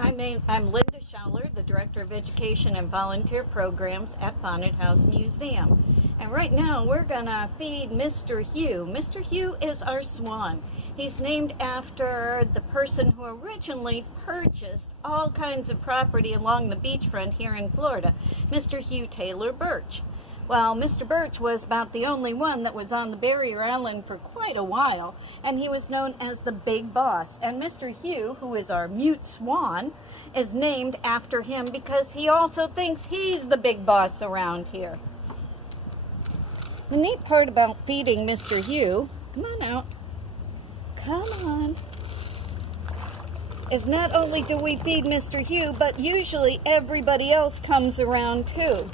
I'm Linda Schaller, the Director of Education and Volunteer Programs at Bonnet House Museum. And right now we're going to feed Mr. Hugh. Mr. Hugh is our swan. He's named after the person who originally purchased all kinds of property along the beachfront here in Florida, Mr. Hugh Taylor Birch. Well, Mr. Birch was about the only one that was on the barrier island for quite a while, and he was known as the Big Boss. And Mr. Hugh, who is our mute swan, is named after him because he also thinks he's the big boss around here. The neat part about feeding Mr. Hugh, come on out, come on, is not only do we feed Mr. Hugh, but usually everybody else comes around too.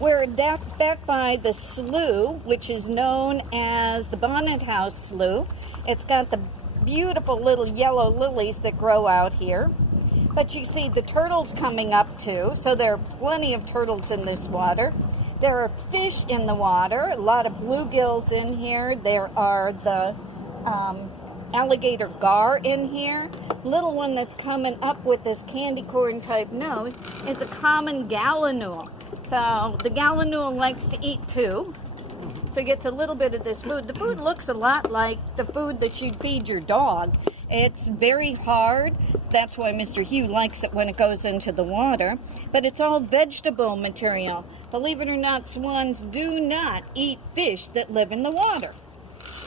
We're back by the slough, which is known as the Bonnet House Slough. It's got the beautiful little yellow lilies that grow out here. But you see the turtles coming up too, so there are plenty of turtles in this water. There are fish in the water, a lot of bluegills in here. There are the alligator gar in here. Little one that's coming up with this candy corn type nose is a common gallinule. So the gallinule likes to eat too, so he gets a little bit of this food. The food looks a lot like the food that you'd feed your dog. It's very hard. That's why Mr. Hugh likes it when it goes into the water. But it's all vegetable material. Believe it or not, swans do not eat fish that live in the water.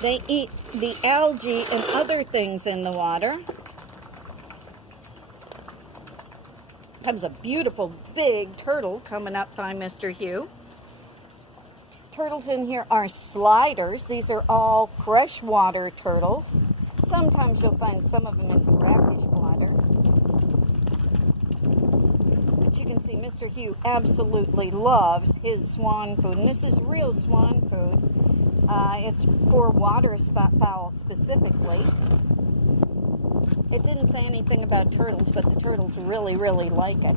They eat the algae and other things in the water. Comes a beautiful big turtle coming up by Mr. Hugh. Turtles in here are sliders. These are all freshwater turtles. Sometimes you'll find some of them in the brackish water. But you can see Mr. Hugh absolutely loves his swan food. And this is real swan food. It's for waterfowl specifically. It didn't say anything about turtles, but the turtles really, really like it.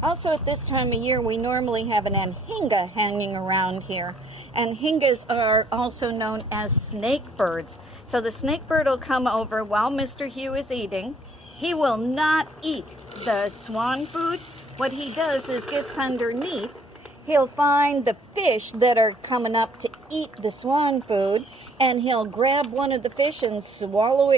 Also, at this time of year, we normally have an anhinga hanging around here. Anhingas are also known as snake birds. So the snake bird will come over while Mr. Hugh is eating. He will not eat the swan food. What he does is gets underneath. He'll find the fish that are coming up to eat the swan food, and he'll grab one of the fish and swallow it